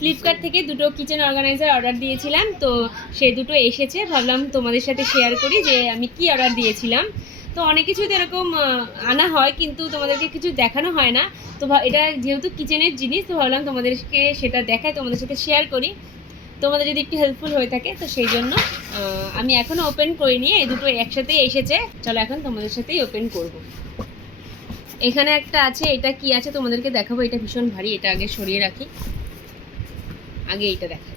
Flipkart থেকে দুটো kitchen organiser order দিয়েছিলাম, তো সেই দুটো এসেছে। ভাবলাম তোমাদের সাথে শেয়ার করি যে আমি কি অর্ডার দিয়েছিলাম। তো অনেক কিছু তো এরকম আনা হয়, কিন্তু তোমাদেরকে কিছু দেখানো হয় না। তো এটা যেহেতু কিচেনের জিনিস, তো ভাবলাম তোমাদেরকে সেটা দেখাই, তোমাদের সাথে শেয়ার করি, তোমাদের যদি একটু হেল্পফুল হয়ে থাকে। তো সেই জন্য আমি এখনও ওপেন করিনি, এই দুটো একসাথেই এসেছে। চলো এখন তোমাদের সাথেই ওপেন করব। এখানে একটা আছে, এটা কি আছে তোমাদেরকে দেখাবো। এটা ভীষণ ভারী, এটা আগে সরিয়ে রাখি, আগে এইটা দেখাই।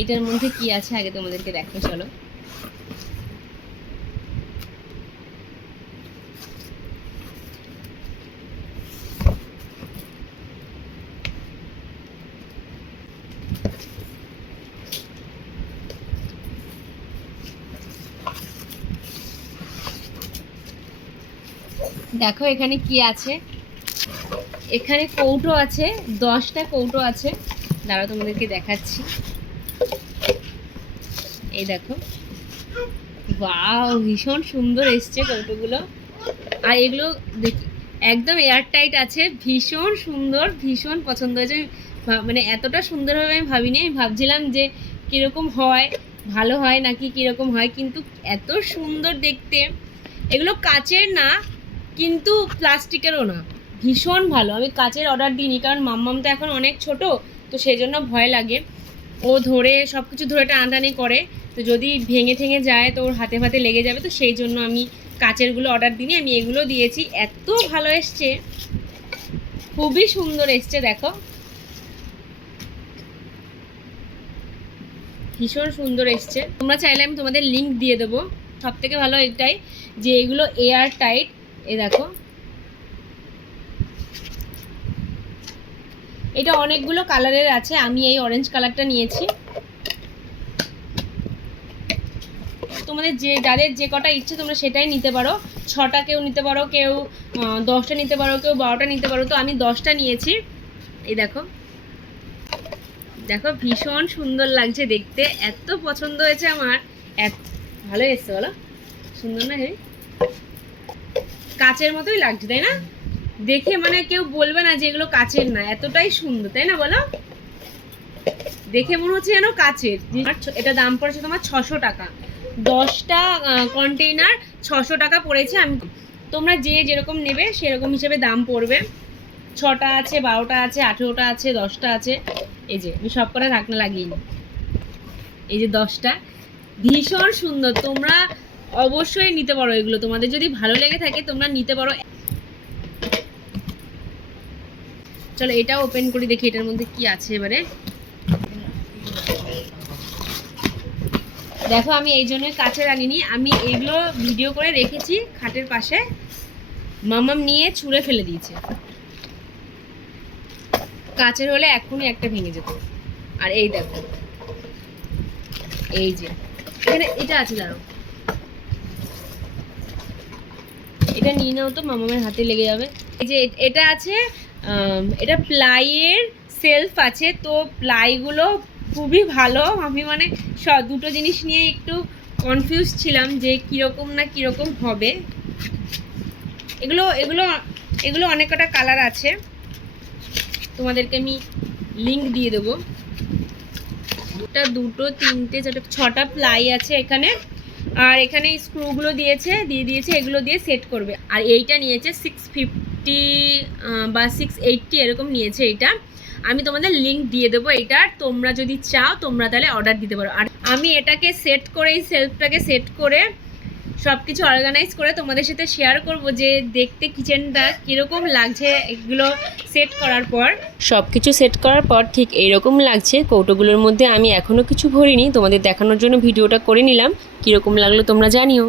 এইটার মধ্যে কি আছে আগে তোমাদেরকে দেখো। চলো, দেখো এখানে কি আছে। এখানে কৌটো আছে, 10টা কৌটো আছে। দাঁড়াও তোমাদেরকে দেখাচ্ছি। এই দেখো, ওয়াও, ভীষণ সুন্দর এসছে কৌটোগুলো। আর এগুলো দেখি একদম এয়ারটাইট আছে, ভীষণ সুন্দর, ভীষণ পছন্দ হয়েছে। মানে এতটা সুন্দরভাবে আমি ভাবিনি, আমি ভাবছিলাম যে কীরকম হয়, ভালো হয় নাকি কীরকম হয়, কিন্তু এত সুন্দর দেখতে। এগুলো কাচের না, কিন্তু প্লাস্টিকেরও না, ভীষণ ভালো। আমি কাচের অর্ডার দিইনি, কারণ মাম্মাম তো এখন অনেক ছোট, তো সেই জন্য ভয় লাগে। ও ধরে সব কিছু ধরে টানাটানি করে, তো যদি ভেঙে ঠেঙে যায় তো ওর হাতে ফাতে লেগে যাবে। তো সেই জন্য আমি কাচেরগুলো অর্ডার দিইনি, আমি এগুলো দিয়েছি। এত ভালো এসছে, খুবই সুন্দর এসছে, দেখো ভীষণ সুন্দর এসছে। তোমরা চাইলে আমি তোমাদের লিঙ্ক দিয়ে দেবো। সব থেকে ভালো এটাই যে এগুলো এয়ার টাইট। এ দেখো, এটা অনেকগুলো কালারের আছে, আমি এই অরেঞ্জ কালারটা নিয়েছি। তোমাদের যাদের যে কটা ইচ্ছে তোমরা সেটাই নিতে পারো। 6টা কেউ নিতে পারো, কেউ 10টা নিতে পারো, কেউ 12টা নিতে পারো। তো আমি 10টা নিয়েছি। এই দেখো, দেখো ভীষণ সুন্দর লাগছে দেখতে, এত পছন্দ হয়েছে আমার। ভালো এসছে বলো, সুন্দর না? হ্যাঁ, কাচের মতোই লাগছে, তাই না? দেখে মানে কেউ বলবে না যে এগুলো কাচের না, এতটাই সুন্দর, তাই না বলো? দেখে মনে হচ্ছে যেন কাচের। এটা দাম পড়েছে তোমার 600 টাকা। 10টা কন্টেইনার 600 টাকা পড়েছে। তোমরা যেরকম নেবে সেরকম হিসেবে দাম পড়বে। 6টা আছে, 12টা আছে, 18টা আছে, 10টা আছে। এই যে আমি সব কটা ঢাকনা লাগিয়ে নিই। এই যে 10টা, ভীষণ সুন্দর। তোমরা অবশ্যই নিতে পারো এগুলো, তোমাদের যদি ভালো লেগে থাকে তোমরা নিতে পারো। চলো এটা ওপেন করি, দেখি এটার মধ্যে কি আছে এবারে। দেখো, আমি এই জন্য কাচের আনিনি, আমি এগুলো ভিডিও করে রেখেছি খাটের পাশে। মামাম নিয়ে ছুঁড়ে ফেলে দিয়েছে। কাচের হলে এখনই একটা ভেঙে যেত। আর এই দেখো, এই যে এখানে এটা আছে, দাঁড়াও এটা নিয়ে নাও তো, মামামের হাতে লেগে যাবে। এই যে এটা আছে, এটা প্লাইয়ের সেলফ আছে। তো প্লাইগুলো খুবই ভালো। আমি মানে দুটো জিনিস নিয়ে একটু কনফিউজ ছিলাম যে কীরকম না কীরকম হবে। এগুলো এগুলো এগুলো অনেক কটা কালার আছে, তোমাদেরকে আমি লিঙ্ক দিয়ে দেবো। একটা, দুটো, তিনটে, চারটে, 6টা প্লাই আছে এখানে। আর এখানে স্ক্রুগুলো দিয়েছে, এগুলো দিয়ে সেট করবে। আর এইটা নিয়েছে 650 বা 680 এরকম নিয়েছে এইটা। আমি তোমাদের লিঙ্ক দিয়ে দেবো এইটার, তোমরা যদি চাও তোমরা তাহলে অর্ডার দিতে পারো। আর আমি এটাকে সেট করে, এই সেলফটাকে সেট করে সব কিছু অর্গানাইজ করে তোমাদের সাথে শেয়ার করব যে দেখতে কিচেনটা কীরকম লাগছে। এগুলো সেট করার পর, সব কিছু সেট করার পর ঠিক এইরকম লাগছে। কৌটোগুলোর মধ্যে আমি এখনও কিছু ভরিনি, তোমাদের দেখানোর জন্য ভিডিওটা করে নিলাম। কীরকম লাগলো তোমরা জানিও।